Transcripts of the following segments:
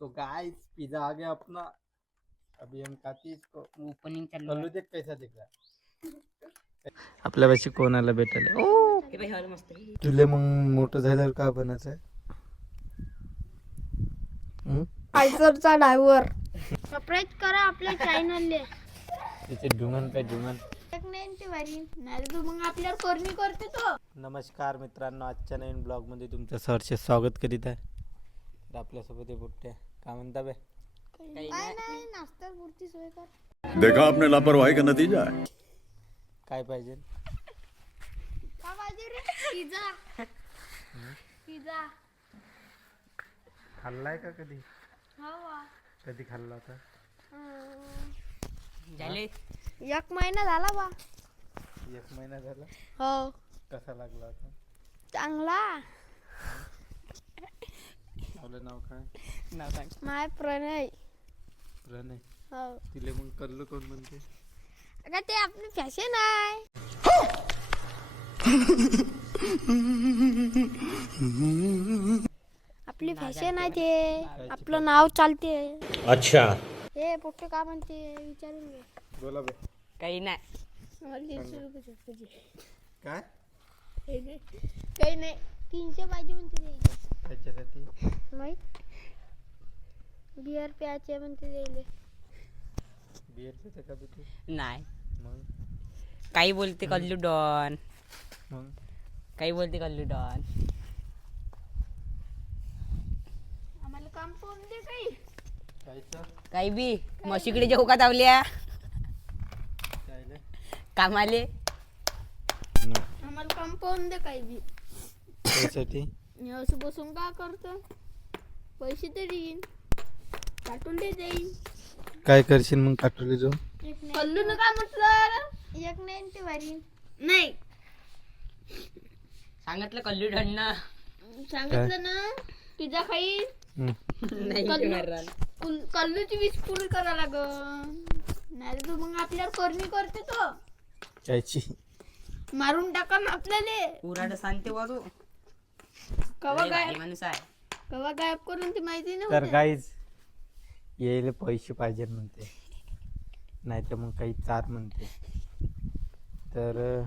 So guys pizza आ गया अपना। अभी हम खाते इसको। ओपनिंग चालू कल्लू आहे. देख कैसा दिख रहा आपल्या पाशी कोणाला भेटायला हे बाई हॉल मस्त आहे. तुले मग मोठं झाल्यावर का बनायचं आहे? आयसरचा ड्रायव्हर सबस्क्राईब करा आपल्या चॅनलले. त्याचे ढुंगण काय ढुंगण. नाही मग आपल्याला करणी करते तो. नमस्कार मित्रांनो, आजच्या नवीन ब्लॉगमध्ये तुमचं सहर्ष स्वागत करीत आहे. तर आपल्यासोबत हे बुट्टे काय म्हणता बे? काय नाही नाश्ता पुरती सोय कर. देखा आपने लापरवाही का नतीजा है. काय पाहिजे? का पाहिजे रे? पिझ्झा पिझ्झा खाल्लाय का कधी? हवा कधी खाल्ला होता? झाले एक महिना झाला बा. 1 महिना झाला. हो कसा लागला होता? चांगला. आपलं नाव काय? नाव सांग. माय प्रणय. प्रणय. हो तिले मग कल्लू कोण म्हणते? अगं ते आपली फॅशन आहे. आपली फॅशन आहे ते. आपलं नाव चालते. अच्छा. हे पोट्टे का म्हणते विचारून घे. बोला बे. काही नाही. मला 150 रुपये पाहिजे. काय? काही नाही 300 पाहिजे म्हणते द्यायचे. त्याच्यासाठी माहित बिअर प्यायचे म्हणते द्यायले. बिअर पिते का बी तू? नाही. मग काही बोलते कल्लू डॉन. मग काही बोलते कल्लू डॉन. आम्हाला काम पाहून दे काही. कायचं? काही बी म्हशीकडे जेव का धावल्या कायले? कामाले. आम्हाला काम पाहून दे काही बी. त्यासाठी असं बसून का करतो? पैसे तरी येईन काटून दे देईन. काय करशील मग काटोली जो? कल्लू न काय म्हटलं? 190 वारी नाही सांगितलं कल्लू डॉन ना. सांगितलं ना पिझ्झा खाईन. नाही कल्लू करणार. कल्लूची वीस पुरी करा लागन. नाही तर मग आपल्याला करणी करते तो. कायची? मारून टाका ना आपल्याला. उराड सांगते वाजू. कवा गायब माणूस आहे. कवा गायब करून ती माहिती तर नाही. गाईज यायला पैसे पाहिजे म्हणते, नाही तर मग काही चार म्हणते. तर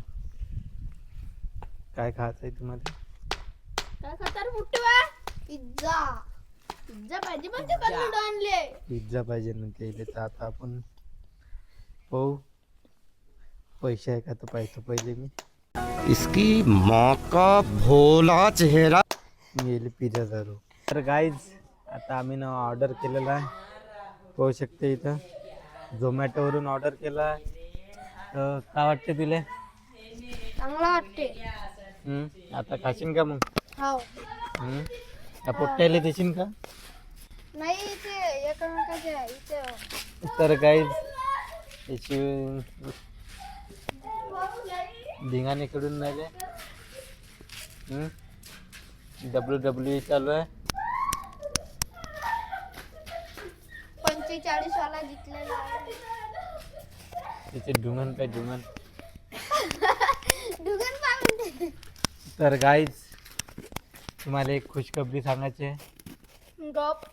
काय खायचं आहे तुम्हाला? काय खातर बुट्टवा? पिझ्झा पिझ्झा पाहिजे म्हणते कल्लू आणले. पिझ्झा पाहिजे म्हणते यायला. तर आता आपण पाहू पैसे आहे का तर पाहतो पहिले मी. इसकी माँ का भोला चेहरा. मी येईल पिझ्झा धरू. तर गाईज आता आम्ही ना ऑर्डर केलेला आहे, पाहू शकते इथं. झोमॅटोवरून ऑर्डर केला आहे. तर काय वाटते तुला? चांगला वाटते. आता खाशीन का मग? हो त्या पोट्ट्याला देशील का? नाही ते एकमेकाचे इथे. तर गाईज याची धिंगाणेकडून राहिले. WWE चालू आहे. 45 वाला जिंकलेला आहे. त्याचे ढुंगण काय ढुंगण. दुगन पाहून तर गाईज तुम्हाला एक खुशखबरी सांगायची आहे. गप.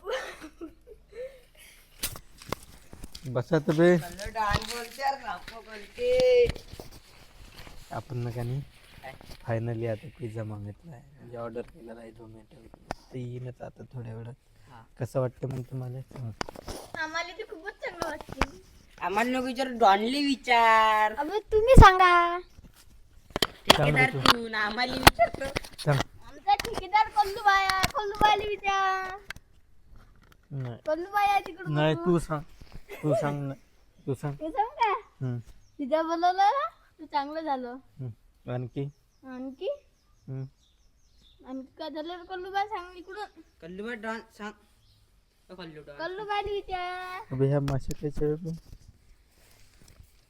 बसा तर बे. कल्लू डॉन बोलते. आपण ना का नाही फायनली आता पिझ्झा मागितला आहे, म्हणजे ऑर्डर केलेला आहे झोमॅटो. ते येईनच आता थोड्या वेळात. कसं वाटतं मग तुम्हाला? आम्हाला ते खूपच चांगलं वाटते. आम्हाला नको विचार डॉनले विचार. अबे तुम्ही सांगा. ठेकेदार तू ना आम्हाला विचारतो. सांग. आमचा ठेकेदार कल्लूबाईला विचार. नाही कल्लूबाई आहे तिकडून. नाही, तू सांग. तू सांग ना. तू सांग. हे सांग का हम्म, पिझ्झा बोलवलं ना ते चांगलं झालं. आणखी आणखी आणखी काय झालं कल्लूबाई सांग इकडून. कल्लू डॉन सांग. कल्लू डॉन कल्लूबाईला विचार. अबे ह्या मासे त्याच्या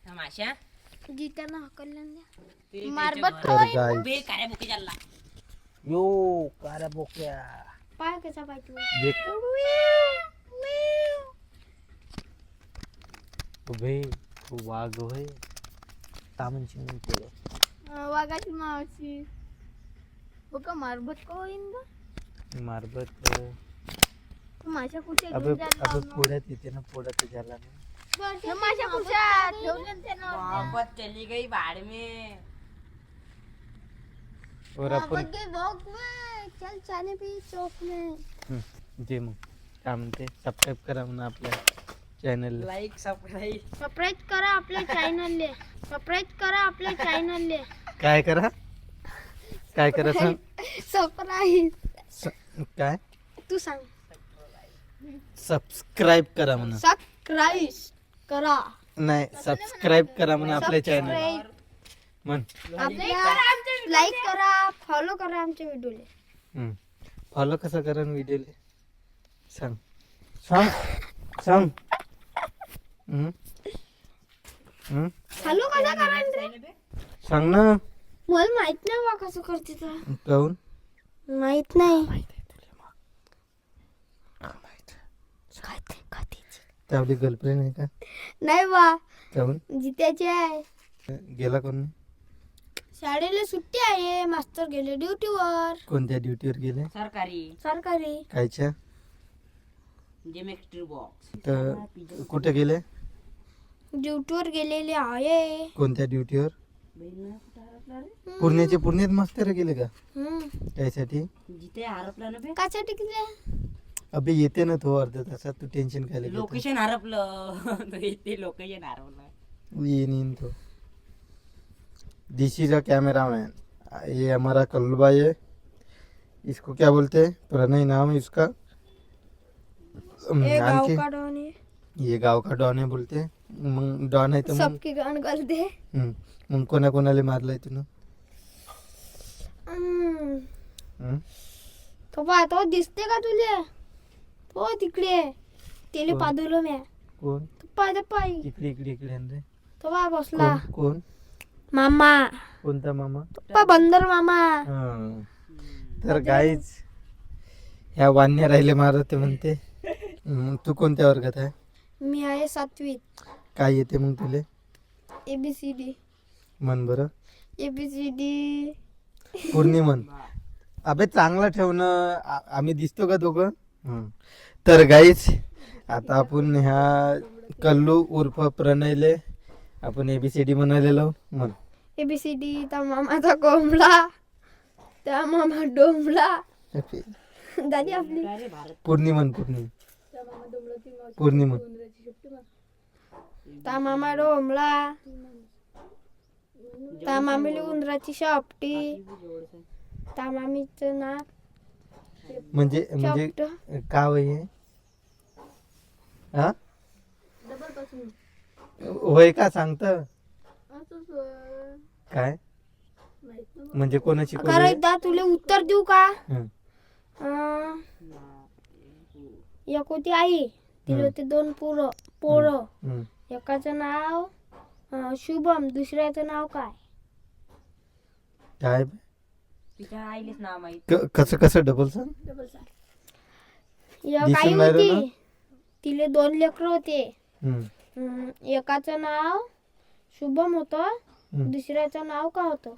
हा माशा जिताना हकलल्यान द्या. ते मारबत तर गाईज बे काय बुके चालला. यो कारा बोक्या पाय कसा पाहिजे. देख उभे तू वाघ होय. का म्हणशील मग तुला? वाघाची मावशी हो का मारबत का होईन ग. मारबत माझ्या कुठे अबे अबे पोळ्यात येते ना, पोळ्यात तर झाला नाही. माझ्या कुशात ठेवून दे ना. मोहब्बत चली गई बाढ़ में. और आपण चल चाने भी चौक में. जे मग काय म्हणते, सबस्क्राईब करा म्हणा आपल्या चॅनलला. Like subscribe. सबस्क्राइब करा आपल्या चॅनलले. सबस्क्राइब करा आपल्या चॅनलले. काय करा, काय करा सांग. सबस्क्राइब. काय तू सांग. सबस्क्राईब करा म्हणा. सबस्क्राइब करा. नाही, सबस्क्राईब करा म्हणा आपल्या चॅनल. म्हण आपल्या लाईक करा, फॉलो करा आमच्या व्हिडिओला. फॉलो कसं करा व्हिडिओला सांग सांग सांग. फॉलो कसा करा रे? सांग ना. मला माहित नाही बा कसं करते तर. काहून माहित नाही. त्यावली गर्लफ्रेंड आहे का? नाही बा, काहून जित्याची आहे. गेला कोण? शाळेला सुट्टी आहे, मास्तर गेले ड्युटीवर. कोणत्या ड्युटीवर गेले? सरकारी. कायच्या? जेमेक्ट्री बॉक्स. तर कुठे गेले? ड्युटीवर गेलेले आहे. कोणत्या ड्युटीवर? पुण्याचे पुण्यात मास्तर गेले का? त्यासाठी जिथे हरपला ना बे. कासाठी गेले? अबे येते ना तो अर्ध्या तासात, तू टेन्शन काय घेतो? लोकेशन हरपलं. ते लोकेशन हरवलं. येईन तो. दिस इज अ कैमरामैन. ये हमारा कल्लू भाई है. इसको क्या बोलते हैं? प्रणय नाम है इसका. आणखी ये गाव का डॉन है बोलते हैं. मग डॉन आहे तर मग सबकी गाण करते. मग कोणाकोणाला मारलाय तुनं? तो पा तो दिसते का तुले? तो तिकडे तेले कोण? पादुलो म्या. कोण? तो पाय पाय. इकडे इकडे इकडे आण रे. तो बा बसला. कोण? मामा. कोणता मामा? पप्पा बंदर मामा. हा. तर गाईज ह्या वान्य राहिले मारत म्हणते. तू कोणत्या वर्गात आहे? मी आहे 7वीत. काय येते मग तुले? ABCD. म्हण बरं. ABCD. पूर्णी म्हण. अबे चांगलं ठेवणं. आम्ही दिसतो का दोघं? तर गाईज आता आपण ह्या कल्लू उर्फ प्रणयले आपण ABCD म्हणालेलो. म्हण. ABCD. त्या मामाचा कोंबडा, त्या मामा डोंबला. दादी आपली पूर्णी म्हण. पूर्णी म्हण. त्या मामा डोंबला, त्या मामीला उंदराची शापटी, त्या मामीचं नाक म्हणजे शापट. का वय आहे? हा वय का सांगत काय? म्हणजे कोणाची पोरं अगर आहे? एकदा तुला उत्तर देऊ का? हं. एक होती आई, तिला होते 2 पोरं. हं. एकाचं नाव शुभम, दुसऱ्याचं नाव काय? काय तिच्या आईलेच नाव माहित. कसं कसं डबल सांग. एक आई दिसून राहिलं ना? होती, तिले 2 लेकरं होते. हं. एकाचं नाव शुभम होतं, हं. दुसऱ्याचं नाव काय होतं?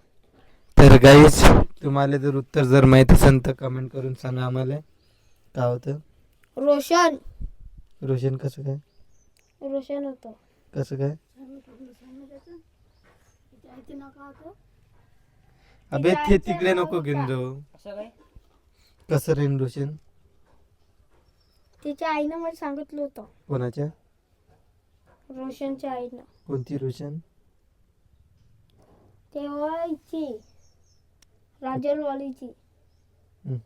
तर गाईज तुम्हाला जर उत्तर जर माहित असेल तर कमेंट करून सांगा आम्हाला. काय होतं? रोशन. रोशन कसं काय? रोशन होतं. कसं काय? अबे ते तिकडे नको घेऊन जाऊ. असं काय? कसं रेन रोशन? तिच्या आईनं मला सांगितलं होतं. कोणाच्या? रोशनच्या आईनं. कोणती रोशन? तेव्हा हिची राजनवालीची. हं.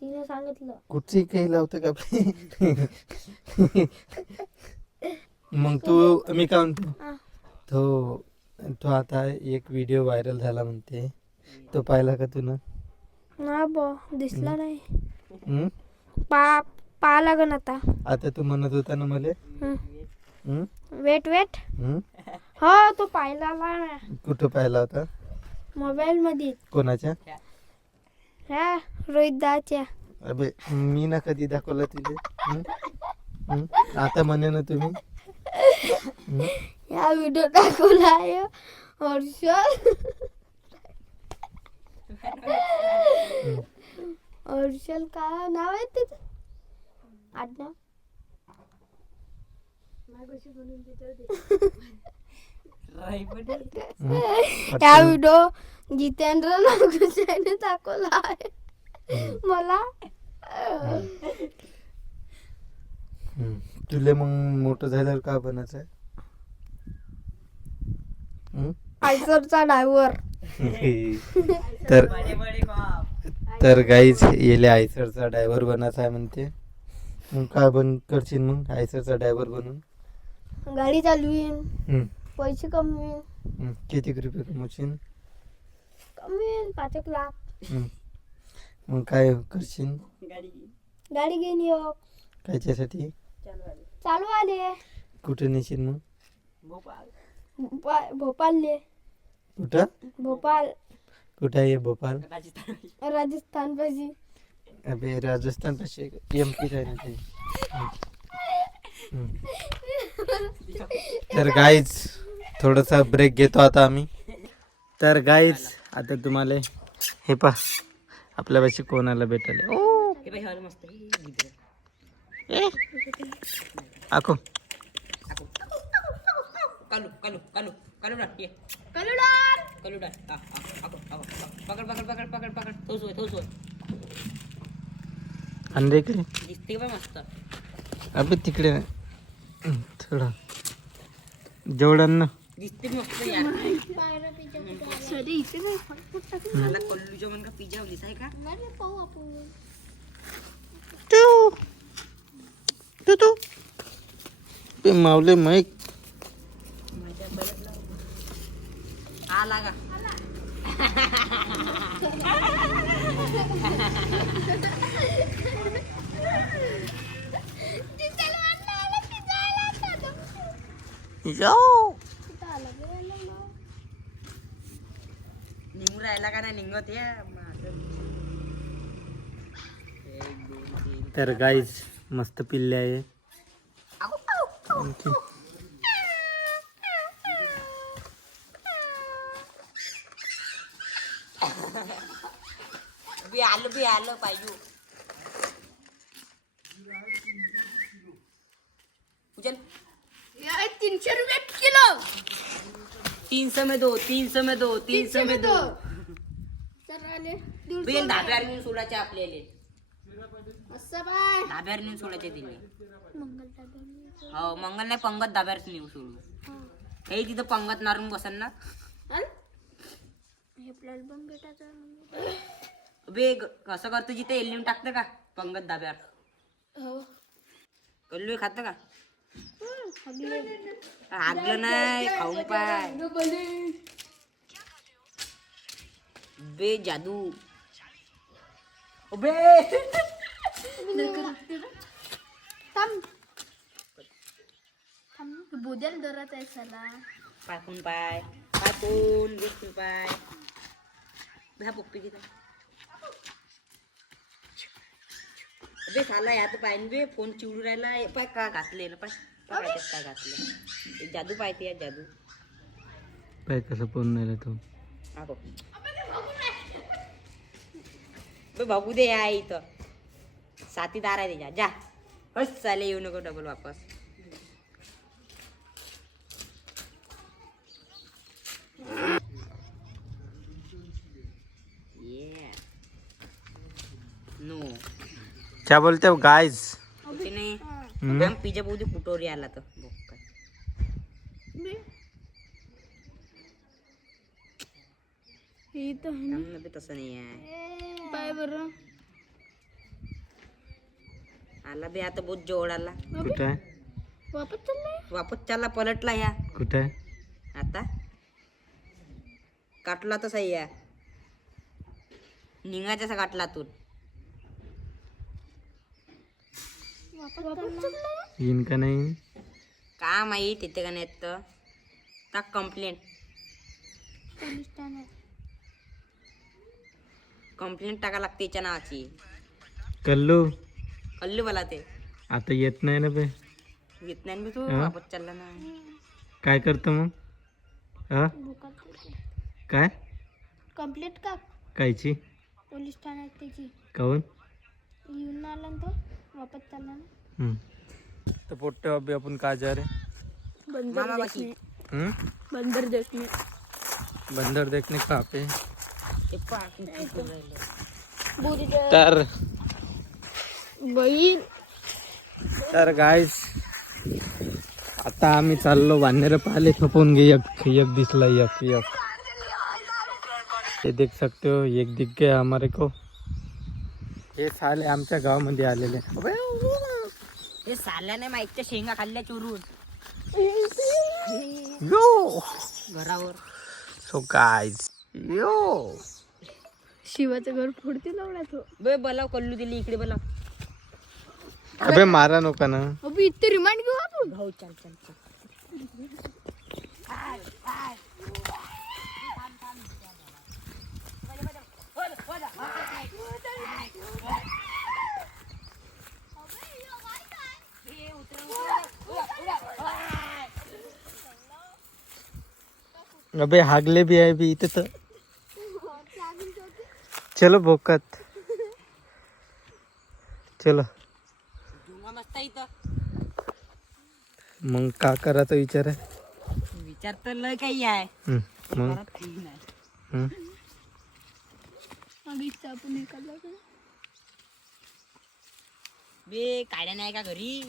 तिने सांगितलं. कुठची काही लावतं का? मग तू मी काय म्हणतो, हा. तो तो आता एक व्हिडिओ व्हायरल झाला म्हणते, तो पाहिला का तुनं? ना बा, दिसला नाही. हं? पा लागन आता. आता तू म्हणत होता ना मला. हं? वेट. हं? हो, तो पाहिला ना कुठं पाहिला होता? मोबाईल मध्ये. कोणाच्या? हा, रोहित दाच्या. अबे मी ना कधी दाखवला तुझे. आता म्हणे ना तुम्ही. या व्हिडिओ टाकला आहे हर्षल काय नाव आहे त्याचं? आडनाव हा व्हिडिओ जितेंद्र नागुसेने दाखवला आहे मला. तुले मग मोठं झाल्यावर का बनायचं आहे? आयसरचा ड्रायव्हर. तर गाईच येले आयसरचा ड्रायव्हर बनायचा आहे म्हणते. मग काय करशील मग आयसरचा ड्रायव्हर बनून? गाडी चालवीन, हम्म. पैसे कमवीन. किती रुपये कमवशील? कमवीन 5 लाख. मग काय करशील? गाडी घेऊन येऊ. कायच्यासाठी? चालू आले कुठे नेशील मग? भोपाळले. कुठं? भोपाळ कुठं आहे भोपाळ? राजस्थान पाशी. अबे राजस्थान पाशी MP आहे ना ते. तर गाईज थोडासा ब्रेक घेतो आता आम्ही. तर गाईज आता तुम्हाला हे पा आपल्यापाशी कोणाला भेटायला आखो कालू कालू कालू कालू डाळ ये कालू डाळ पकड पकड पकड पकड पकड थोसोय अंडे इकडे दिसते बा मस्त. अबे तिकडे नाही. थोडं जेवढं ना दिसते मस्त यार. मला कोल्लूच्या मन का पिझ्झा दिसाय का? ते मावले माईक आला का? निघून राहिला का नाही निघत या तर गाईज मस्त पिल्ले आहे. आणखी बी आलं पाहिजे. उचल 300 रुपये किलो. 300 में दो 300 में दो. सर आले बेन धाब्यावर नेऊन सोडायचे आपल्याला. असं बाय. धाब्यावर नेऊन सोडायचे तिने. मंगल दादा. हो मंगल नाही पंगत धाब्यावर नेऊन सोडू. हे तिथं पंगत मारून बसन ना. हे प्लॅन पण भेटायचं. बे कसं करतो जिथे एलियन टाकतं का पंगत धाब्यावर? हो. कल्लू खातं का? हागलं नाही खाऊन पाय. बे जादू. बे थांब बोद्याला दरात आहे साला. पाकून पाय पाकून गोष्टी पाय. बे हा पप्पी घेता. बे साला यात पाहिजे बे फोन चिवडू राहिला. पाय का घातले ना पाय काय घातलं. जादू पाहते या जादू. पाय कसं फोन नाही तो. आगो बे बघू दे या इथं साथीदार आहे त्याच्या. जा बस चाले येऊ नको डबल वापस. नो क्या बोलते हो गाइस? ते नाही हम पिझ्झा बहुते कुटोरी आला तर हे तर तसं नाही आहे. पाय बरं आला बे आता बहुत जोड आला. कुठे आहे? वापस चालले. वापस चालला पलटला ह्या. कुठे आहे? आता काटला तसा या निघायचा काटला तू. वापस चालले. येईन का नाही? का माहित तिथे का नाही तर टाक कंप्लेंट. पोलीस ठाण्यात कंप्लेंट टाका लागते त्याच्या नावाची. कल्लू कल्लू मला ते आता येत नाही ना बे. घेत नाही मी तू हा? वापस चालला ना. काय करतो मग? हा काय कंप्लीट का कायची? पोलीस ठाण्यात त्याची काऊन? येऊन आला ना तो वापस चालला ना. तो पोट्टे अभी अपन कहाँ जा रहे? बंदर मामा देखने हम्म? बंदर देखने बंदर देखने कहाँ पे? ते पाक पिकून राहिलं. बुरी तर बहीण तर गाइस आता आम्ही चाललो वानेर पाहिले खपवून घे. एक दिसला एक. ये देख सकते हो एक दिख गया हमारे को. हे साले आमच्या गावामध्ये आलेले. अबे, ते साल्याने माईकच्या शेंगा खाल्ल्या चोरून यो घरावर. सो गाइस यो शिवाचं घर फोडते लावला तो. बे बोलाव कल्लू दिली इकडे बोलाव. अबे मारा नका ना. अबे इथे रिमांड घेऊ आपण. भाऊ चल चल चल. अबे हागले भी आहे बी इथे तर. चलो भोकात चलो. धुमा मस्त आहे इथं. मग का करायचा विचार आहे? विचार तर लय काही आहे. मग घरात काही नाही. आगीच आपण हे काढलं का? बे काड्या नाही का घरी?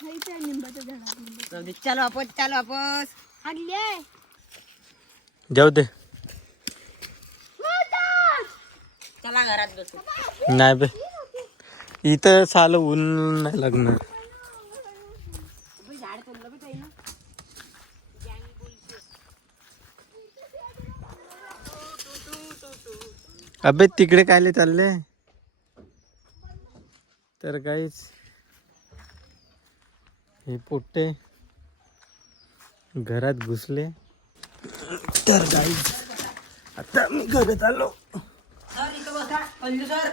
खायचं आहे लिंबाचं झाड. जाऊ दे, चल वापस. आणली आहे. जाऊ दे. चला घरात बसू. नाही बे इथं साल ऊन नाही लागणार. झाड तोडलं बी काही ना. अबे तिकडे कायले चालले? तर गाईच हे पोट्टे घरात घुसले. तर गाईच आता मी घरात आलो. सर इथं बसा कल्लू सर.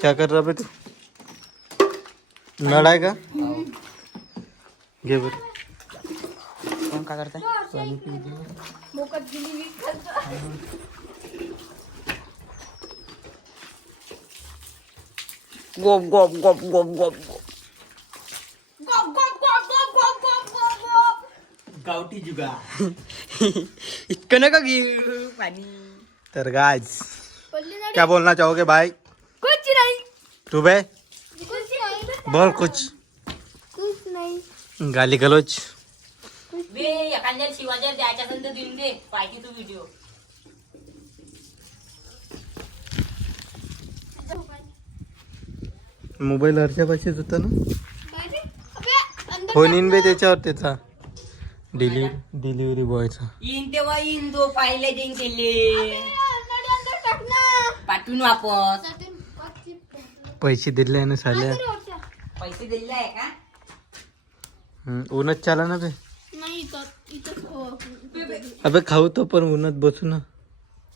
क्या कर रहा बे तू? नळ आहे का? घे बर. कोण काय करताय? मोकात गेली वीक खालचं. गोप गोप गोप गोप गोप गोप. गावठी जुगा. इतकं नका घेऊ पाणी. तर गाइस पडली नाही. क्या बोलना चाहोगे भाई? कुछ नाही. तू बे कुछ नाही. बोल कुछ. कुछ नाही. गाली गलोच. बे एखाद्या शिवाजी द्यायच्या असेल तर देऊन दे. पाहिजे तू व्हिडिओ. मोबाईल हर्षापाशीच होता ना. काय रे? अबे अंदर फोन इन बे त्याच्यावर त्याचा डिलिव्हरी बॉयचा. येईन तेव्हा येईन तो पाहिले देईन केले. अंदर टाक ना. पाठवून वापस. पैसे दिले ना साल्या. पैसे दिले आहे का? उन्हात चाला ना बे. नाही इथं खाऊ आपण. अबे खाऊ तो पण उन्हात बसू ना.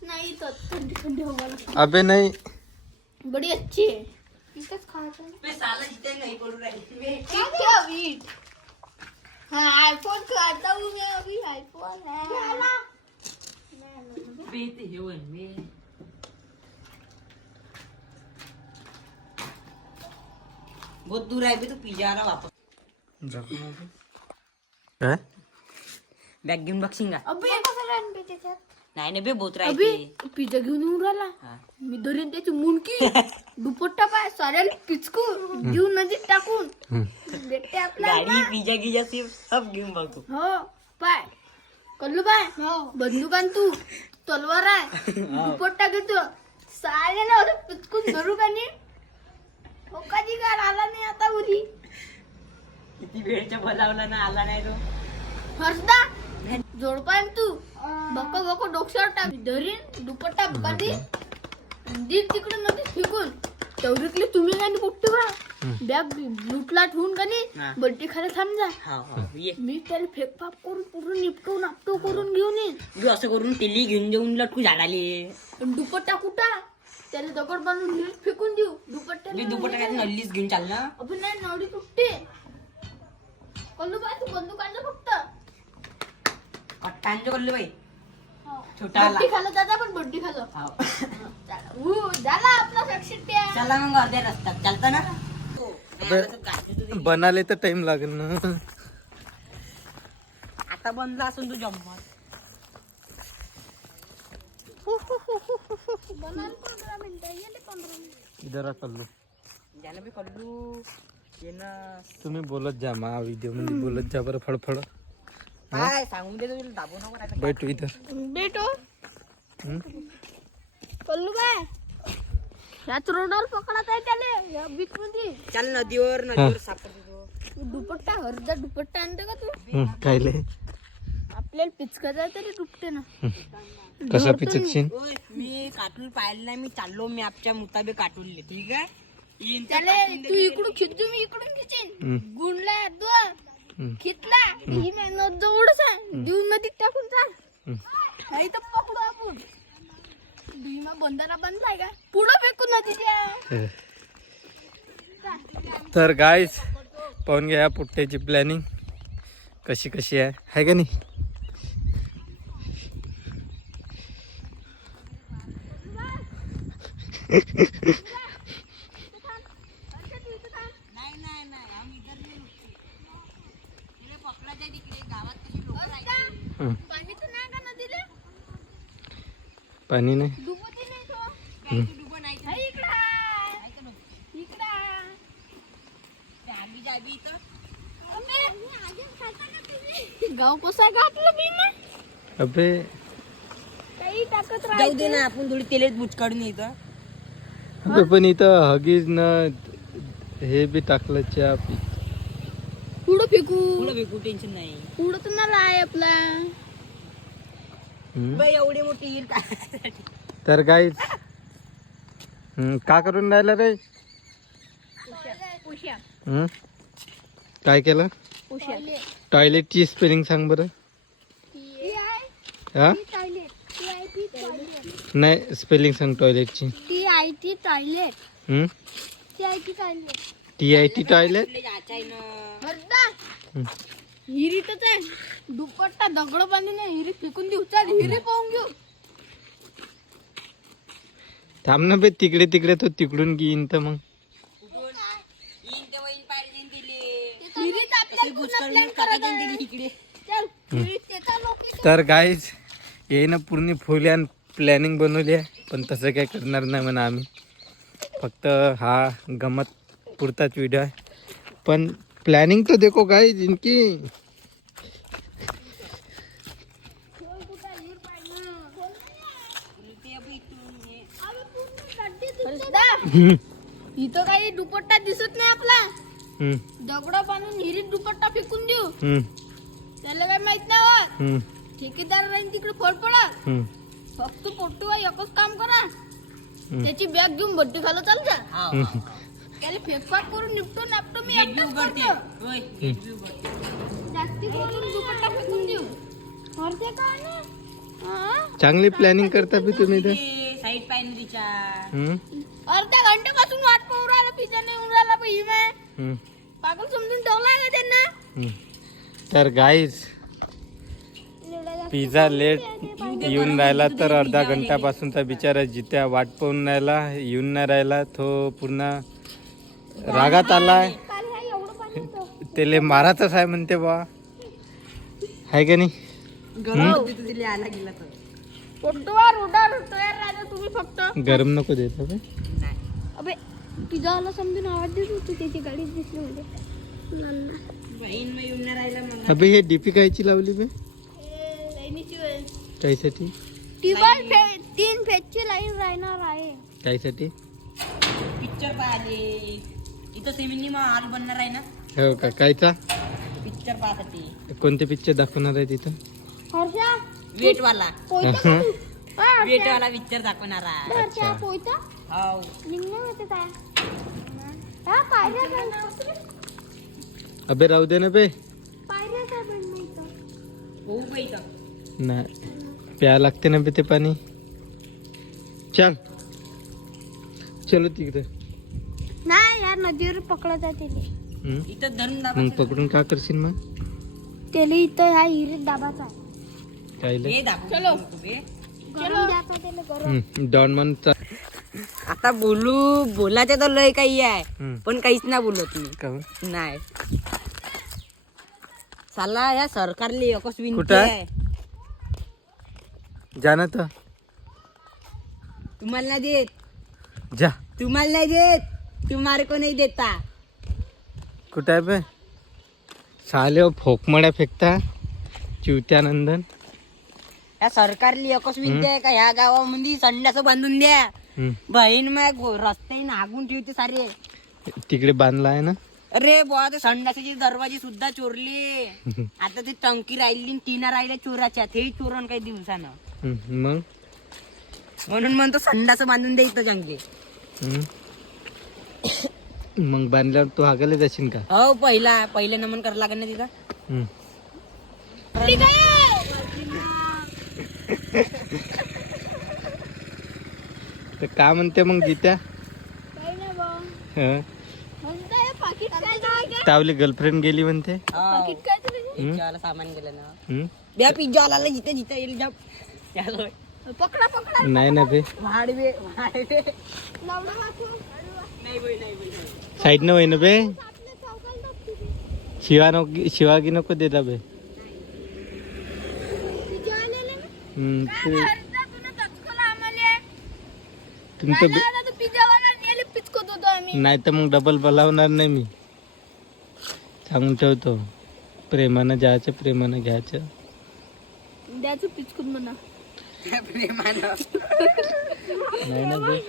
नाही इथं थंडी थंडी हवा लागते. अबे नाही. बड़ी अच्छी है. इथंच खायचं. बे साला जिथे नाही पडू राहिली. क्या वीट. हाँ आईफोन खाता हूँ मैं अभी. आईफोन है. बे ते हे होईन बे. बहुत दूर आहे बे. तू पिझ्झाला वापस. काय? बॅग घेऊन बघशील का? अबे कसं राहणार त्याच्यात? नाही ना बे बहुत अबे राहते. पिझ्झा घेऊन येऊन राहिला. हा. मी धरीन त्याची मुंडकी दुपट्टा पाय साऱ्याला पिचकून जीव नदीत टाकून भेटते आपल्याला. गाडी पिझ्झा गिझा सब घेऊन बघतो. हो पाय कल्लू पाय बंदूक तू तलवार आहे दुपट्टा घेतो साऱ्याला असं पिचकून धरू का नाही. ओकाजी गाड आला नाही आता उरी. किती वेळच्या बोलावला ना आला नाही तो. हर्षदा जोडपाय तू बको बको डोक्यावर टाक धरीन दुपट्टा बांधी दीप तिकडून नदी फेकून तेवढीतली तुम्ही काय पोट्टी बा बॅग लुटला ठेवून का नाही हा. बड्डी खायला थांब जा. हा ये मी त्याला फेकफाक करून पूर्ण निपटवून आपटो करून घेऊन येईन. तू असं करून तेली घेऊन देऊन लटकू झाडाले पण दुपट्टा कुठं त्याला दगड बांधून नीट फेकून देऊ मी दुपट्ट्याला दुपट्टा काय नल्लीच घेऊन चाल ना अभि नाही नवडी तुटते. कल्लू बाय तू बंदूक आणलं फक्त. कट्टांचे करले बाई छोटा बड्डी खाल्लं दादा पण बड्डी खाल्लं. झाला आपला सक्सेस. चला मग अर्ध्या रस्त्यात चालता ना बनाले तर टाइम लागेल ना. आता बनला असून तू जम्मा इधर आ कल्लू. ज्याला बी कल्लू येणं तुम्ही बोलत जा मा व्हिडिओ मध्ये बोलत जा बरं फळफळ. काय सांगून दे तुला दाबू नको राहिलं. बैठू इधर. बेटो कल्लू बाय याच रोडवर पकडत आहे त्याले या बीच मध्ये. चल नदीवर सापडतो दुपट्टा हरदा दुपट्टा आणते का तू. कायले आपल्याला पिचकायचं तरी दुपटे ना. कसा पिचकशीन. ओय, मी काटून पाहिलं नाही मी चाललो मी आपच्या मुताबे काटूनले ठीक आहे येईन तर त्याले काटून तू दे. इकडून खिचू मी इकडून खिचेन. गुंडला तू खिचला ही मेहनत जवळच आहे देऊन नदीत टाकून चाल. नाही तर पकडू आपण. भीमा बंधारा बांधलाय का पुढं फेकू नदीच्या. तर गाईज पाहून घ्या पुट्ट्याची प्लॅनिंग कशी कशी आहे का नाही. नाही नाही नाही आम्ही इधर नाही नुसते. तिकडे पकडायच्या तिकडे गावात कशी लोक राहायची. पाणी तर नाही का नदीला पाणी नाही. डुबती नाही तो. काही डुबं नाही हाय इकडं हाय. इकडं हाय. ते आम्ही जाबी इथं गाव कसा घातलं भीमा अबे काही टाकत जाऊ दे ना आपण थोडी तेलेच बुचकाडून येतं. अबे पण इथं हगीज न हे बी टाकलं चहा पी. पुढं फेकू पुढं भेटू टेन्शन नाही. पुढं तर नाला आहे आपला. बाई एवढी मोठी हिर काय तर गाईज का करून राहिला रे. उश्या काय केलं. उश्या टॉयलेटची स्पेलिंग सांग बरं. हा नाही स्पेलिंग सांग टॉयलेटची. TIT toilet. TIT toilet. TIT toilet. हिरीतच आहे दुपट्टा दगड बांधून हिरी फेकून देऊ. चाल हिरी पाहून घेऊ. थांब ना बे तिकडे तिकडे तो तिकडून घेईन तर मग. येईन तेव्हा येईन पाहिजे येईन दिले हिरीत आपल्याला बुचकाडून काकाजीन दिली इकडे. चल हिरीत त्याचा लोक तर गाईज ये ना पूर्ण फुल आणि प्लॅनिंग बनवली आहे पण तसं काय करणार नाही म्हणा आम्ही. फक्त हा गमत पुरताच व्हिडिओ आहे पण प्लॅनिंग तो देखो गाईज इनकी. इथं काही दुपट्टा दिसत नाही आपला. हम्म, दगड बांधून हिरीत दुपट्टा फेकून देऊ. हम्म, त्याला काय माहित नाही होत. हम्म, ठेकेदार राहीन तिकडे फडफडत. हम्म, फक्त पोट्टू एकच काम करा त्याची बॅग घेऊन बड्डी खायला चालू जा. हम्म. त्याला फेकफाक करून निपटून नापटो मी गेट बी एकटाच उघडते. करतो. ओय, गेट बी उघडते. जास्ती करून दुपट्टा फेकून देऊ. करते का ना? हा? चांगली प्लॅनिंग करता बी तुम्ही तर. ते साईड पाहिजे तिच्या हम्म, अर्ध्या घंट्यापासून वाट पाहू राहिला पिझ्झा नाही येऊन राहिला पाहिजे. हम्म, पागल समजून ठेवलाय का त्यांना. हम्म. तर गाईज पिझ्झा लेट येऊन राहिला तर अर्धा घंटापासूनचा बिचारा जित्या वाट पाहून राहिला येऊन नाही राहिला तो पूर्ण रागात आलाय. काल ह्या एवढं पाणी होतं. त्याले मारायचंच आहे म्हणते बा आहे का नाही. गरम होती तू तिला आला गेला तर पोट्टूवर उडार तयार राहा तुम्ही फक्त. गरम नको देत अबे. नाही अबे पिझ्झावाला समजून आवाज देत होती त्याची गाडी दिसली म्हणजे. बहीण मग येऊन नाही राहिला मला. अबे हे डीपी कायची लावली बे कायसाठी. तीन फेजची लाईन राहणार आहे. कायसाठी. पिक्चर पाहिले इथं सेमिनी मग हॉल बनणार आहे ना हो का कायचा. पिक्चर पाहसाठी कोणते पिक्चर दाखवणार आहे तिथं. हर्षा वेटवाला पोयता का तू? हा, वेटवाला पिक्चर दाखवणार आहे. हर्षा पोयता हो निघणे होते काय. हा, पायऱ्या काय? अबे राहू दे ना बे. पायऱ्या काय बनलं इथं? होऊ बाई इथं. नाही प्या लागते ना बे ते पाणी. चल चलो तिकडे. नाही यार, नदीवर पकडत आहे त्याला. इथं धरून मग दाबायचं. पकडून का करशील मग? त्याला इथं ह्या हिरीत दाबाचा आहे. कायले हे दाबून चलो बे. गरम द्यायचा त्याला, गरम. डॉन मन आता बोलायचं तर लय काही आहे पण काहीच नाही बोलत मी. नाही साला या सरकारले एकच विनंती कुठं आहे? आहे, जाना तर तुम्हाला नाही देत, जा. तुम्हाला नाही देत, तुम्हारे को नाही देता. कुठं आहे बे? साले फोकमड्या फेकता चिवत्यानंदन. या सरकारली एकच विनंती आहे का ह्या गावामध्ये संडास बांधून द्या. बहीण मग रस्ते नागून ठेवते सारे. तिकडे बांधला आहे ना. अरे बुवा ते संडासाचे दरवाजे सुद्धा चोरले. आता ते टंकी राहिली टीना राहिल्या चोराच्या, ते चोरण काही दिवसानं. मग म्हणून म्हणतो संडास बांधून दे इथं चांगले. मग बांधल्यावर तू हागायला जाशील का? हो पहिलं नमन करायला लागेल ना तिथं. तर का म्हणते मग गीत्या? काही नाही बा. हं? म्हणताय पाकिट काय नाही. तावली गर्लफ्रेंड गेली म्हणते. पाकिट काय तुझं? पिझ्झावाला सामान गेलं ना. हं? द्या पिझ्झावाला जिथे जिथे येईल जा. त्याला पकडा पकडा. नाही ना बे. वाढवे. लावडा वाचू. नाही बाई, नाही बाई. साईड न ना बे. आपल्या चौकाला टाकते ते. शिवागी नको देता बे. तुझ्या आलेले ना? ते तुला दचकला आम्हाला. तुमचं नाही, आता तो पिझ्झावाला नेले पिचकत होतो आम्ही. नाही तर मग डबल बोलावणार नाही मी. सांगून ठेवतो. प्रेमानं जायचं, प्रेमानं घ्यायचं. द्याचं पिचकून म्हणा. प्रेमानं. नाही ना बे.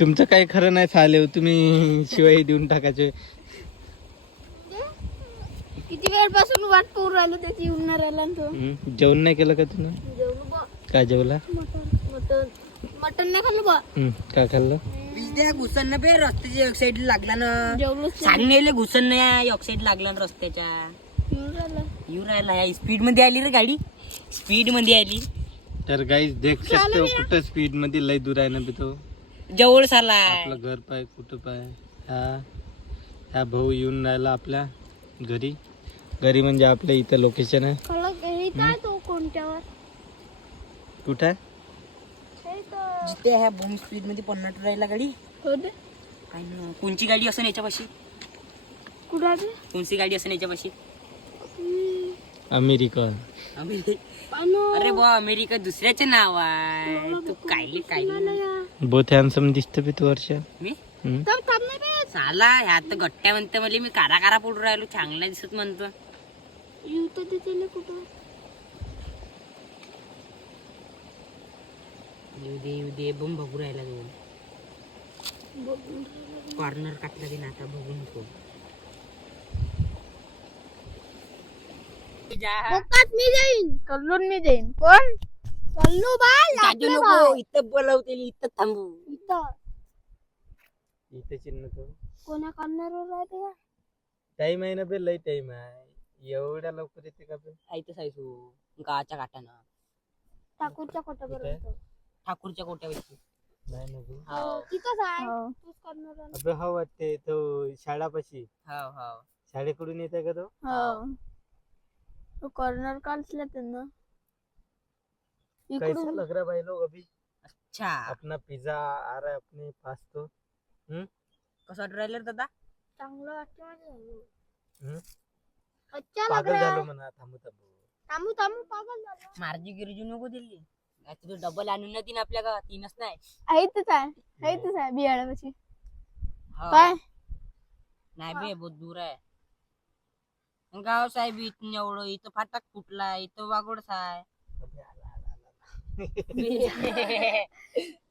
तुमचं काही खरं नाही चालेल. तुम्ही शिवाय देऊन टाकायचे. किती वेळपासून वाट पाहून राहिलो त्याची उन्हाळ्याला तो. जेवण नाही केलं का तुम्ही? जेवलो बा. काय जेवला? मटन नाही खाल्लं बा. काय खाल्लं? पिझ्झा घुसन ना बे रस्त्याच्या एक साईड लागला ना. जेवलो सांगलेले घुसन नाही एक साईड लागला ना रस्त्याच्या. येऊ राहिला या स्पीड मध्ये आली रे गाडी. स्पीड मध्ये आली. तर गाईज देख शकते हो कुठं स्पीड मध्ये लय दूर आहे ना बे तो. जवळ साला आपलं घर पाय कुठं पाय. हा भाऊ येऊन राहिला आपल्या घरी. घरी म्हणजे आपल्या इथं लोकेशन आहे. तो कोणत्यावर कुठं आहे? जिथे ह्या बूम स्पीड मध्ये पन्नाट राहिला गाडी. काय ना कोणची गाडी असं याच्यापाशी? कुठं कोणची गाडी असं याच्यापाशी? अमेरिका. अरे बुवा अमेरिका दुसऱ्याचे नाव आहे. तू काय बहुत हॅन्सम दिसतो बे तू वर्ष. मी हम्म? साला ह्यात गट्ट्या म्हणते मला मी कारा पडून राहिलो. चांगला दिसत म्हणतो. येऊ दे बम बघू राहिला दोन. कॉर्नर काटला दे ना आता बघून तो. मी जाईन कल्लून मी जाईन. कोण? कल्लू बाय जाजू नको इथं बोलवते इथं थांबू. इथे चिन्ह तो कोणा कॉर्नरवर राहते का? टाइम आहे ना बे. लय टाइम आहे. एवढ्या लवकर येते का बे? इथं सायसू गावाच्या काटानं ठाकूरच्या कोट्यापर्यंत. ठाकूरच्या कोट्यावरती. नाही ना बे. तिथंच आहे. तूच कॉर्नर. अबे हो वाटते तो शाळापाशी. हो हो शाळेकडून येते का तो? तो कॉर्नर काढला त्यांना. कैसा लग रहा भाई लोग अभी? अच्छा अपना पिज्जा आ रहा है अपने पास तो. कसं वाटू राहिलं रे दादा? चांगलं वाटतं मला. हम्म? अच्छा लग पागल रहा है. झालो म्हणा. थांबू थांबू पागल झालो. मार्जी गिरजू नको दिली. तुझं डबल आणून ना तीन आपल्या गावात. तीनच नाही. आहेतच आहे बियाण्यापाशी. हो. काय नाही बे बहुत दूर आहे. गाव साहेब इथं एवढं. इथं फाटक फुटलाय. इथं वागोडच आहे.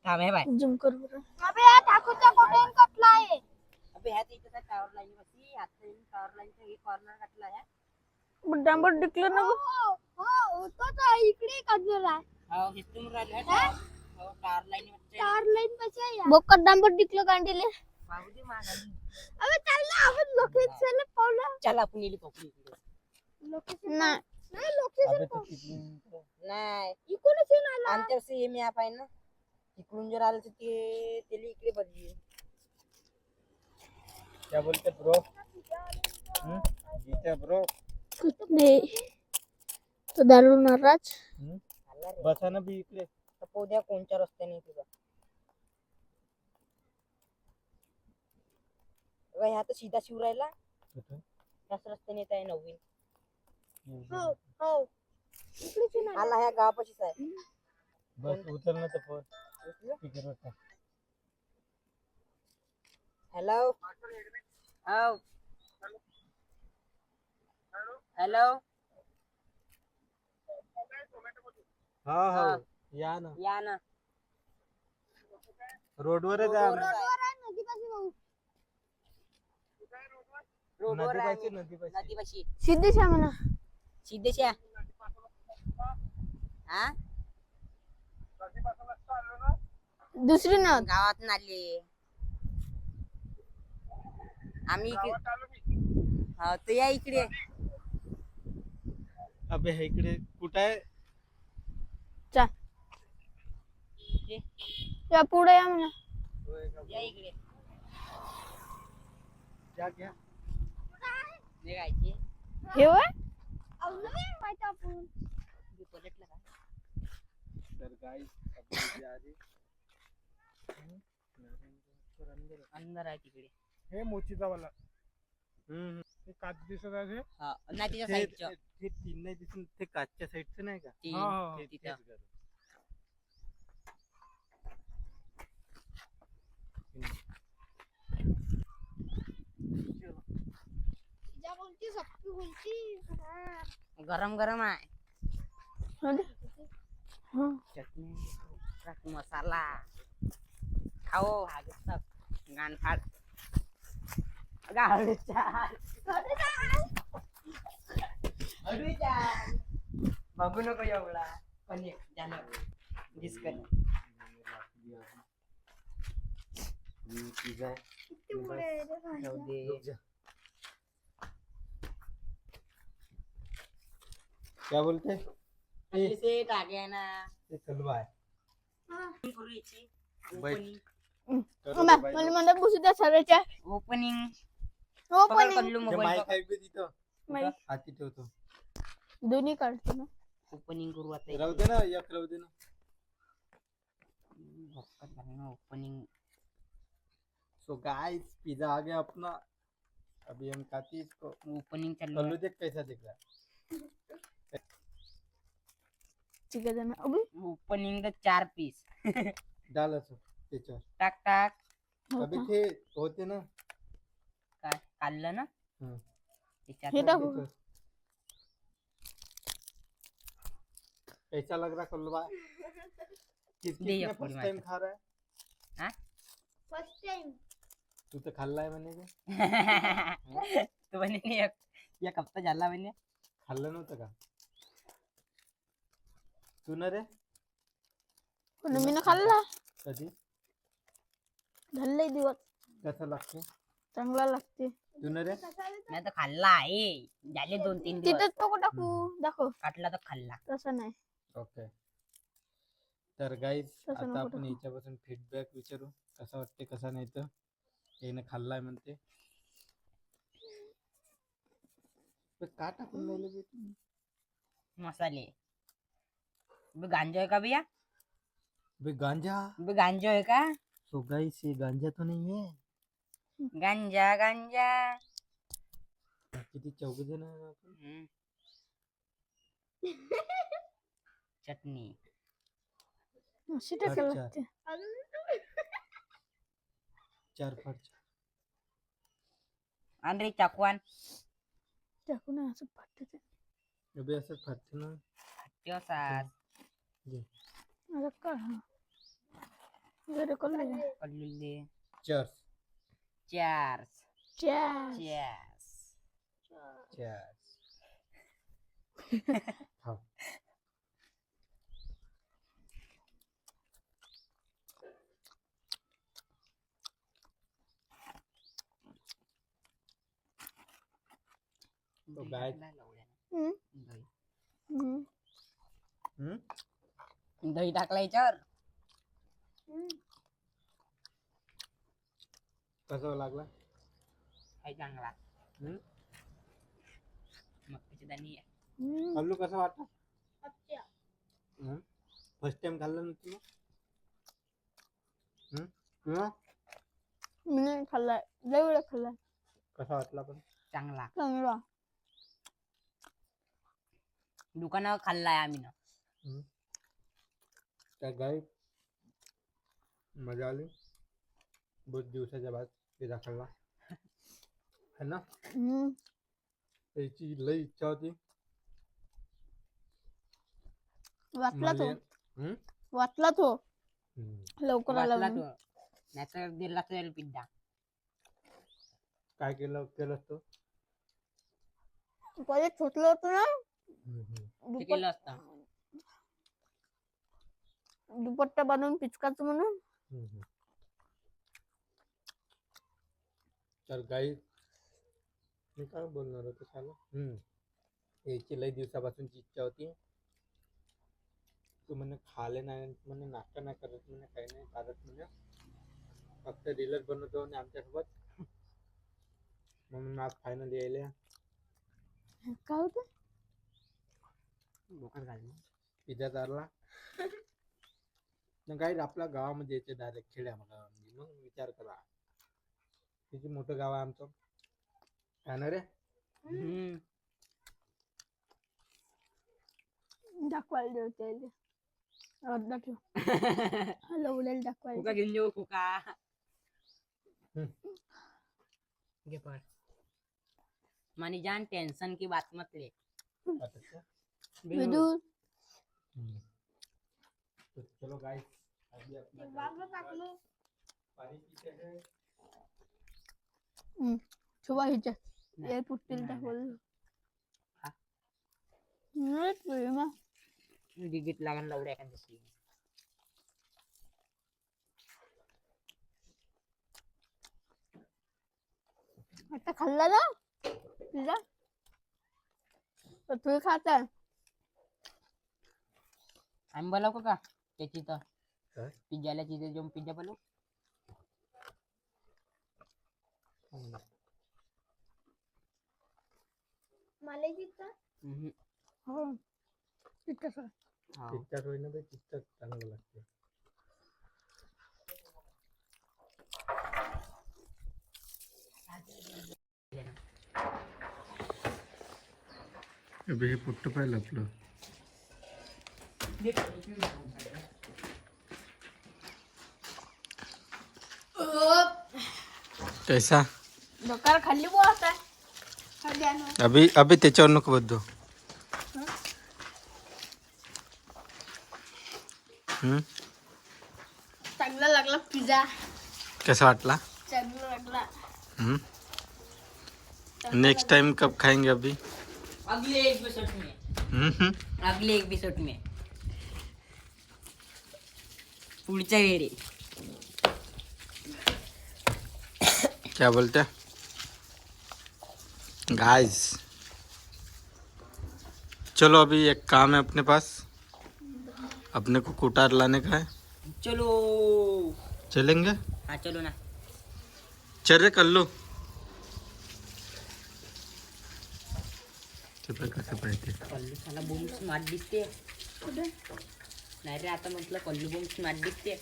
थांब हे बाय. झूम कर बरं. अबे या ठाकूरच्या कोट्यान कटला आहे. अबे ह्यात इथं टावर लाईन बसली. आता टावर लाईनचं हे कॉर्नर काटला आहे. बुड्डांबर डिक्लेअर नको. हो तोच आहे. इकडे कटलेला आहे. हो हिथून राहिलं. कार लाईन चार लाईन पाहिजे बोकट डांबर टिकलं गांडीले पाहू दे मागाली अबे चल ना आपण लोकेशन पावलं चल आपण इली पकडू इकडे लोकेशन नाही अबे लोकेशन तो तिकडून नाही इकडूनच येऊन आला आमच्या हे मॅप आहे ना इकडून जर आलं तर ते त्याला इकडे बदली क्या बोलते ब्रो गीता ब्रो कुछ नाही तो दारू नाराज आला रे बसा ना बी इकडे तर पोद्या कोणत्या रस्त्याने तुझा ह्या तर सीधा शिव राहिला कुठं? त्याच रस्त्याने येत आहे नवीन हो हो इकडेच येऊन आला आला ह्या गावापाशीच आहे बस उचल ना तो फोन स्पीकरवर टाक. हॅलो हो हॅलो हा हा या ना या ना रोडवरच आहे आम्ही. नदीपाशी भाऊ रोडवर आहे नदीपाशी आम्ही. नदीपाशी नदीपाशी सिद्धेशा म्हणा सिद्धेशा हा दुसरी नद गावात आले आम्ही इकडे हा तर या इकडे अबे हे इकडे कुठं आहे चा ये. या पुढे या म्हणा या इकडे क्या क्या निघायची हे होय माहिती आपण पलटलं का तर गाइस अभी जा रही अंदर आहे तिकडे हे मोचीचा वाला हम्म ते काच दिसत आहे हा नाही तिच्या ते साईडच्या ते तीन नाही दिसून ते काचच्या साईडचं नाही का ती हा, हा, ते- तिथं तेच घर. जा बोलती सबकी बोलती गरम गरम आहे हा चटणी रस मसाला खाओ हागत गाण फाड बघू नको एवढा पण एक जाणार डिस्कन जाऊ दे क्या बोलते पैसे टाके ना ते कलवा आहे पूर्वीची बैठ. मला मला बसू द्या सराच्या ओपनिंग हो पण कल्लू ते मोबाईल माईक आहे बे तिथं माईक. हाती ठेवतो दोन्ही काढतो ना ओपनिंग करू आता राहू दे ना एक राहू दे ना ओपनिंग सो गाइस पिज्जा आ गया अपना अभी हम खाते हैं इसको ओपनिंग चालू कल्लू देख कैसा दिख रहा है ठीक आहे ना अबे ओपनिंग 4 पीस डाल असं त्याच्यावर टाक टाक अबे ते होते ना काय काढलं ना हं. त्याच्यात हे टाकू त्याच्यावर. कैसा लग रहा कल्लू भाई ले या किसने पूरी फर्स्ट टाइम माहिती. खा रहा है फर्स्ट टाइम तू तर खाल्ला आहे म्हणे का तो म्हणे एक हप्ता झाला म्हणे खाल्लं नव्हतं का तू ना रे पण मी खाल्ला कधी धरले दिवस कसं लागते चांगला लागते तू ना रे मी तर खाल्ला आहे झाले 2-3 दिवस तिथंच नको टाकू दाखव काटला तर खाल्ला तसं नाही ओके तर गाईज तसं आता नको आपण टाकू. याच्यापासून फीडबॅक विचारू कसा वाटते कसा नाही तर यानं खाल्लाय म्हणते पण का टाकून राहिले बे तुम्ही? मसाले बे गांजा है का भैया बे गांजा बे गांजा है का सो गाइस ये गांजा तो नहीं है गांजा गांजा किती चौघ जण आहे आपण हम्म. चटणी अशी टाकायला अच्छा. लागते चार फाट आण रे चाकवान टाकू ना असं फाटते अबे असं फाटते ना सास घे. आता का जरा कल्ले कल्लुले चर्स चार्स चॅस चॅस चर्स खाओ गाय हम्म. दही. हम्म. दही टाकला याच्यावर. कसं लागला काही चांगला. हम्म? मक्याची दाणी आहे. हम्म. कल्लू कसं वाटतं अच्छा. फर्स्ट टाइम खाल्लं ना तुला तुला मी नाही खाल्लाय लय वेळा खाल्लाय कसा वाटला पण चांगला. चांगला. दुकानावर खाल्लाय आम्ही ना. त्या गाय मजा आली बहुत दिवसाच्या बाद पिझ्झा खाल्ला है ना हम्म. त्याची लई इच्छा होती वाचला तो हम्म? वाचला तो हम्म. लवकर आला वाचला म्हणून. तो. नाहीतर दिला तर पिझ्झा. काय केलं तो पहिले छोटलं होतं ना ते केलं असतं. दुपट्टा बांधून पिचकाचं म्हणून. तर गाई मी काय बोलणार होतो त्याला याची लई दिवसापासूनची इच्छा होती तू म्हणे खाले नाही म्हणे नाश्ता नाही करत म्हणे काही नाही करत म्हणे फक्त रीलच बनवतो आणि आमच्यासोबत म्हणून आज फायनल यायला काय होतं बोकड घालून. पिझ्झा चारला काही आपल्या गावामध्ये यायचे डायरेक्ट खेड्यामध्ये मग विचार करा किती मोठं गाव आहे आमचं काय ना रे दाखवायला देऊ अर्धा ठेव लवड्याला दाखवायला कुका घेऊन जाऊ कुका. घे पड. मानी जान टेंशन की बात मत ले. विदू तो चलो गाइस अभी अपना पानी पीते हैं ठेवा ह्याच्यात हे पुटतील दाखवलं नाही प्रेमा डिगीट लागण लवड्या एखाद्या दिवशी. आता खाल्ला ना पिझ्झा तर तू खाता आम्ही बोलाव का त्याची तर काय? पिझ्झाला तिथे जाऊन पिझ्झा बोलव. मला जिथं हो तिथं पिक्चर होईना बे पिक्चर चांगलं लागते अबे हे पुट्ट पाहिलं आपलं कैसा डोकार खाल्ली बुवा आता खाली आणू. अभी अभी त्याच्यावर नको बद्दू चांगला लागला पिझ्झा कैसा वाटला चांगला लागला नेक्स्ट टाइम कब खाएंगे अभी अगले एपिसोड में. अगले एपिसोड में पुढच्या वेळी. क्या बोलते हैं गाइस चलो अभी एक काम है अपने पास अपने को कुटार लाने का है चलो. चलेंगे हा चलो ना. चल रे कल्लू कसं पाहिजे कल्लू साला बोम स्मार्ट दिसते. नाही रे आता म्हटलं कल्लू बोम स्मार्ट दिसते.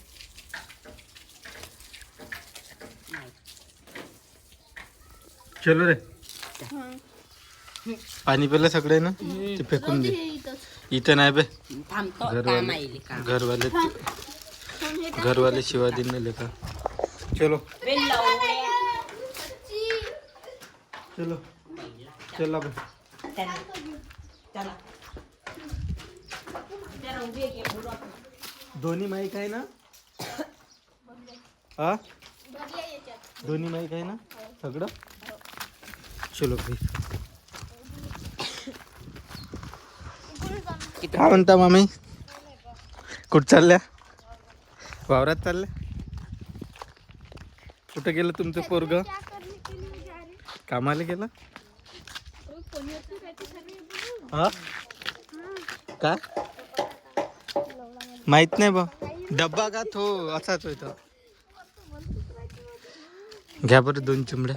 नाही. चलो रे पाणी पिलं सगळे ना ते फेकून दे इथं नाही बे थांबतो काम आहे काम. घरवाले शिवा दिन नाही लेका चलो बे लवड्या. चलो चला बे चला. चला. जरा उभी आहे की बोलू आपण. दोन्ही माईक आहे ना हा दोन्ही माईक आहे ना सगळं चलो भाई काय म्हणता मामी कुठं चालल्या वावरात चालल्या कुठं गेलं तुमचं पोरग कामाला गेलं हा का माहित नाही बा डब्बा का तो असाच होता. घ्या बरं 2 चिमड्या.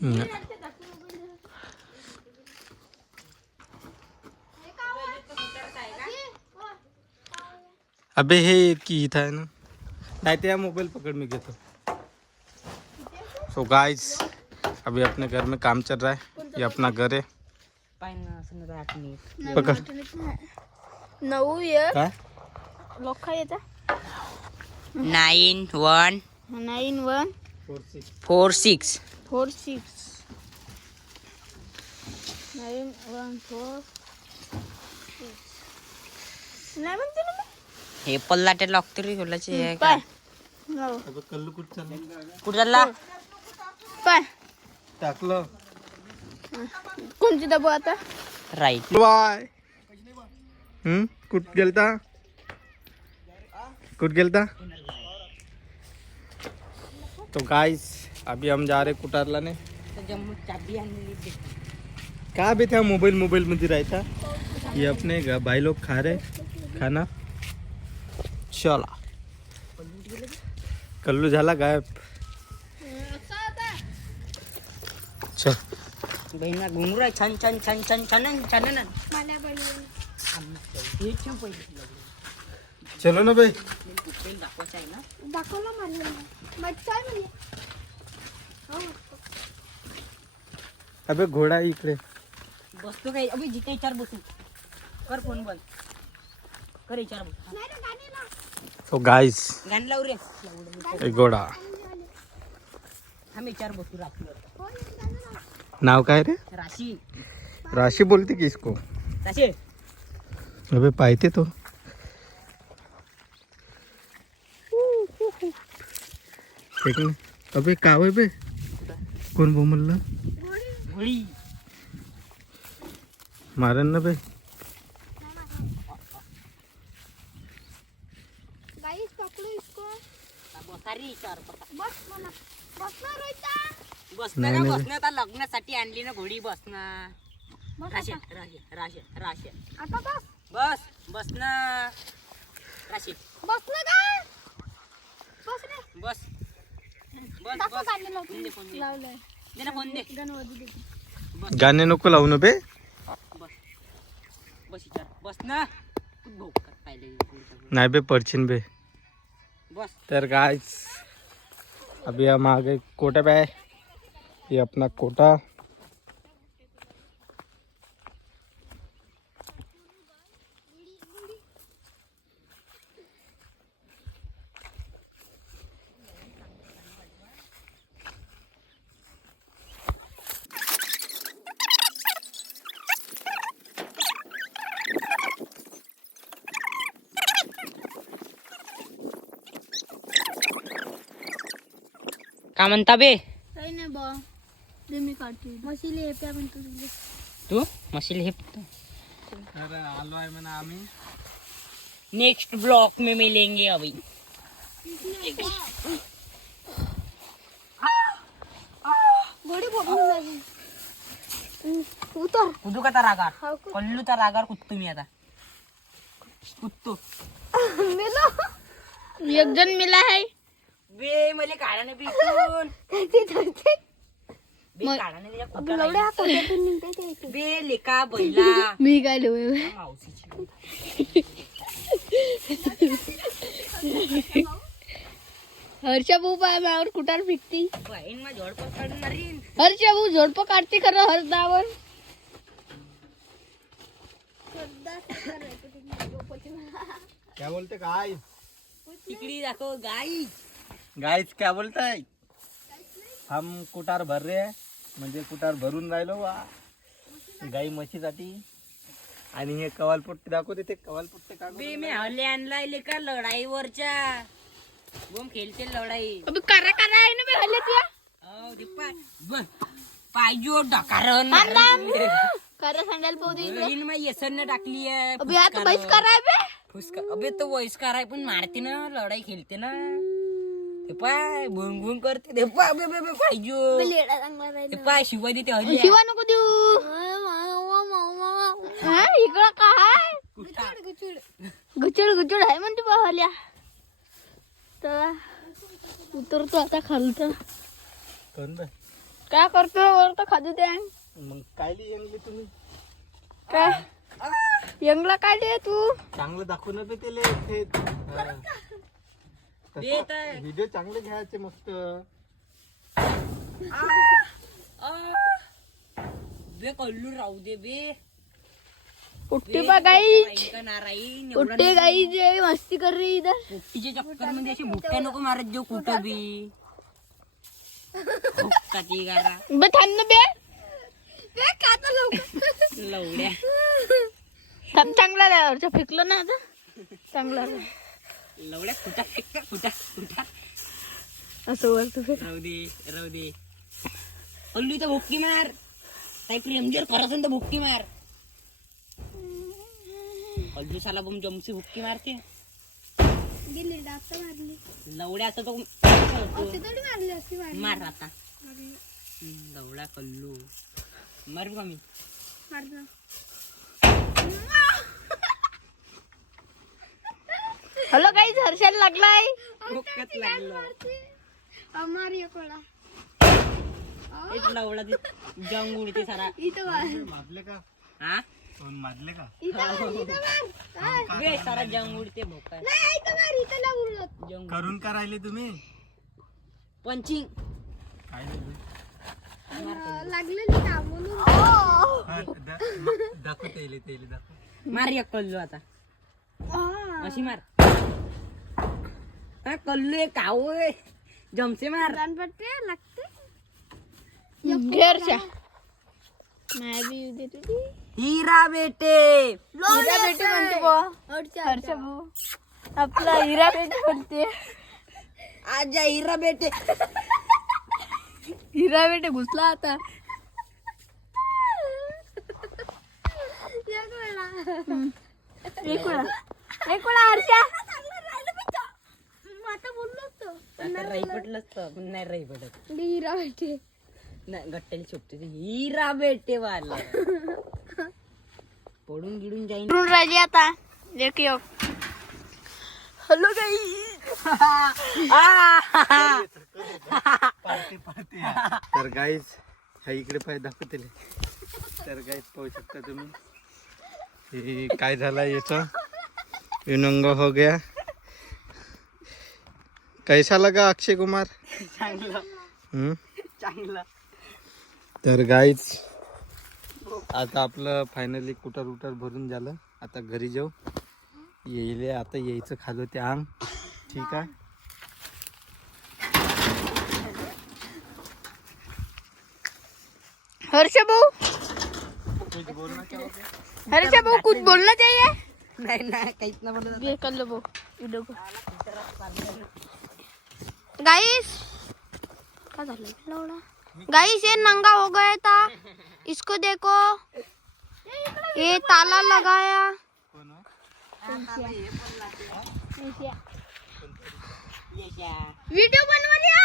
हम्म. अबे हे की इथं आहे ना नाही ते मोबाइल पकड़ मी घेतो. सो गाइस अभी अपने घर में काम चल रहा है. ये अपना घर है. पकड़ 9 year काय लोक येतात 9146 9146 9146 नाही म्हणते ना हे पल्लाटे लॉक तरी खोलायचे पाय अबे कल्लू कुठं चालला कुठं चालला पाय टाकलं कोणची डबो आता राईट. बाय. कुठ गेलता तो गाइस अभी हम जा रहे कुटारला ने चाबी आणली का बे त्या मोबाइल मध्ये राहता. ये अपने भाई लोग खा रहे खाना. चला कल्लू झाला गायब. चल बहिणा घुंगरू आहे छान छान छान छान छान छान ना. चलो ना भाई. दाखवायचं आहे ना. दाखवला मला मच्छा आहे अबे घोडा आहे इकडे. बसतो काय अबे जिथे विचार बसू कर फोन बंद कर विचार बसू. तो गाइस गाण लावू रे एक घोडा आम्ही विचार बसू रात्री नाव काय रे. राशी राशि बोलते कि इसको. राशी अबे पाहते तो ठीक ना. अबे काव आहे बे कोण बोमलला घोडी मारन ना बे. गाइस पकड़ो इसको बसारी विचार बस मला बसना रोहिता बसणार नाही, नाही. बसणार आता लग्नासाठी आणली ना घोडी बसणार. राशी राशी राशी राशी आता बस बस बसणार राशी बसलं का बस रे बस बस दाखव बस गाणे फोन दे, फोन दे. लावलंय दे ना फोन दे. गणवती दे गाणे नको लावू ना बे. बस बस विचार बस ना खूप भोकात पाहिले नाही बे पडचिन बे. बस तर गाइस अभी हम आ गए कोटा पे. ये अपना कोटा. का म्हणता बे काही नाही बा दे मी काढते मशीले हे प्या म्हणतो तुझे तू मशील हे तर आलो आहे म्हणा आम्ही. नेक्स्ट ब्लॉक में मिलेंगे अभी. गोडी बोलून लागली उतर कुदू का रागार हाव कल्लू तर रागार कुदतो मी आता कुदतो. मिलो एक जण मिला है बे मले काढा ना बिकून ते धरते बे काढा ना त्याच्या अबे लवड्या हा कोट्यातून निघते ते बे लेका बैला मी काय लवय मावशीची हर्षा भाऊ पाय मावर कुटार फिकती बहीण मा जोड पकडणार रे. हर्षा भाऊ झोडपं काढते खरं हरदावर क्या बोलते गाइस. तिकडी दाखव गाई गाइस क्या बोलता है. हम कुटार भर रहे हैं म्हणजे कुटार भरून राहिलो वा गाई म्हशीसाठी. आणि हे कवालपट्टी दाखवते ते कवालपट्टी का बे मी हल्ले आणलाय लेका लढाईवरच्या गोम खेळते लढाई. अबे करा करा आहे ना बे हल्ले तुया हो ते पायजो ढकारण करा संडाल पाहू दे इकडे बहीण मा येसन टाकली आहे अबे आता बहिष्कार आहे बे फुसका अबे तो वयस्कार आहे पण मारते ना लढाई खेळते ना ते पाय भुंग भुंग करते ते पाय पाहिजे लेडा चांगला ते राहिला पाय शिवाय देते हल्ली शिवा नको देऊ हा इकडं काय गुचड गुचड आहे म्हणते पाहल्या तर उतरतो आता खालतं कोण बे? काय करतो वर तर खाजू द्या मग काय लिहिली तुम्ही काय यंगला काय दे तू चांगलं दाखवून बे त्याले ते देत आहे. व्हिडिओ चांगले घ्यायचे मस्त बे कल्लू राहू दे बे उठते बा गाई का नारायण उठते गाई जे मस्ती कर रही इधर पोट्टीच्या चक्कर मध्ये अशी बुट्ट्या नको मारत जो कुठं बी हुक्काची गारा बे थांब ना बे खाता लवड्या थांब चांगला राहा फेकलं ना आता चांगला लवड्या कुठा फेकता कुठा असं वरतं फेक राहू दे कल्लू इथं भुक्की मार काही प्रेमजर खरं तर भुक्की मार कल्लू साला बम जमसी भुक्की मारते गेली डाक्टर मारली लवड्या असं तो अशी थोडी मारली अशी मारली मार आता लवडा कल्लू मारू का मी मारलं हॅलो काही हर्षाला लागलाय भुक्कत लागलं अमारी कोळा एक लवडा जंग उडते सारा इथं मार मारले का हा कोण मारले का इथं मार बे सारा जंग उडते भोका नाही इथं मार इथं लागू उडत जंग करून का राहिले तुम्ही पंचिंग काय लागलेली ना म्हणून दाखव तेले दाखव मार एक कल्लू आता अशी मार हा कल्लू एक काव जमसे मार पट्टे लागते घेरच्या मैं भी देते ती हीरा बेटे हिरा बेटे म्हणते बा हर्षा भाऊ आपला हिरा बेटे म्हणते आजा हीरा बेटे हिरा बेटे घुसला आता एक वेळा हर्षा आता बोललो होतो आता राही पडलंच तर पण नाही राही पडत हिरा बेटे नाही गट्ट्याला शोभते ते हीरा बेटे वाला पडून गिडून जाईन राहिली आता एक हॅलो गाई तर गाईज ह्या इकडे पाय दाखवते तर गाईज पाहू शकता तुम्ही हे काय झाला याचा विनंग हो गया कैसा लगा अक्षय कुमार चांगलं चांगलं तर गाईज आता आपलं फायनली कुटर भरून झालं आता घरी जाऊ येईल आता यायचं खालो ते अंग ठीक आहे हर्षा भाऊ हर्षा भाऊ कुछ बोलना चाहिए नाही नाही काहीच नाही बोलत ये कर लो वो वीडियो को गाइस क्या कर लौड़ा गाइस ये नंगा हो गया था इसको देखो ये ताला लगाया वीडियो बनवा लिया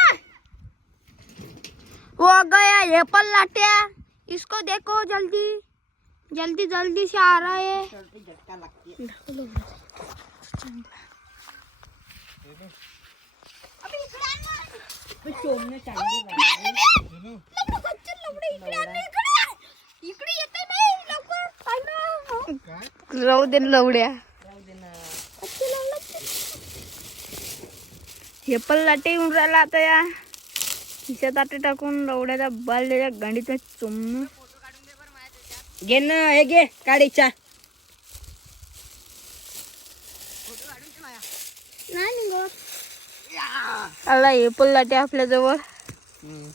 वो आ गया ये पर लाटिया इसको देखो जल्दी जल्दी जल्दी से आ रहा है झटका लागते चोमने राहू दे लवड्या हे पण लाटे येऊन राहिला आता या खिशात आटे टाकून लवड्याचा बाल त्याच्या गांडीचा चोमून घे ना हे घे काढीच्या आला हे पण लाटे आपल्या जवळ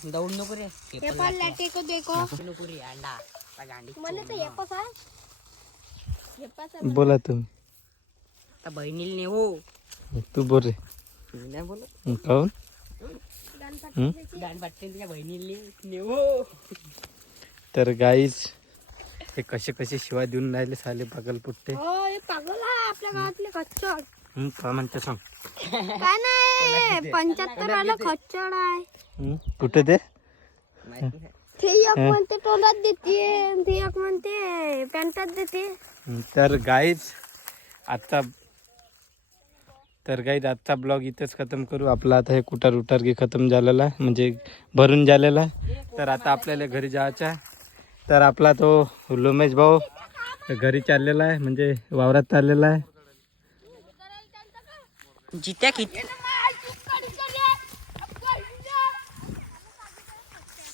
दौड नको रे हे पण लाटे को देखो नको रे अंडा गांडी मला तर हे पसा बोला तुम्ही आता बहिणीला ने हो तू बोल रे मी नाही बोलत काऊन दान वाटते तुझ्या बहिणीला ने हो तर गाईज हे कसे कसे शिवाय देऊन राहिले साले पागल पुट्टे हो हे पागल आहे आपल्या गावातले कच्चड काय म्हणते सांग. काय नाही 75 आला खच्चड आहे. कुठे ते ते एक म्हणते तोंडात देते, ते एक म्हणते पॅन्टात देते. तर गाईज आजचा ब्लॉग इथेच खतम करू. आपला आता हे कुटार उटारगी खतम झालेला आहे, म्हणजे भरून झालेला आहे. तर आता आपल्याला घरी जायचं आहे. तर आपला तो लोमेश भाऊ घरी चाललेला आहे, म्हणजे वावरात चाललेला आहे. जित्या किती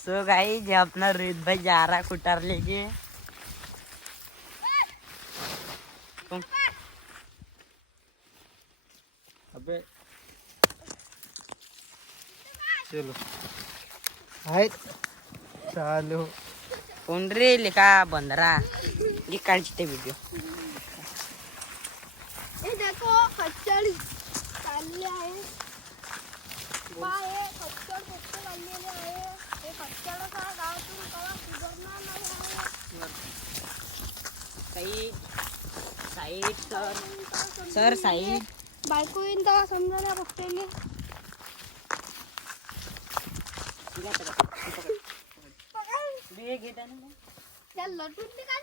सो गाई जे अपना रोहित भाई जा रहा कुटार लेके. अबे चलो हाय चालू. कोण रे लेका बंदरा ये काढची ते व्हिडिओ. हे देखो खच्चड चालले आहे. बाय खच्चड फक्त चाललेले आहे. हे खच्चडचा गावातून कवा सुधारणार नाही आहे. साईड सर साईड बायको येईन तेव्हा समजा बघतेली. त्या लटून ते काय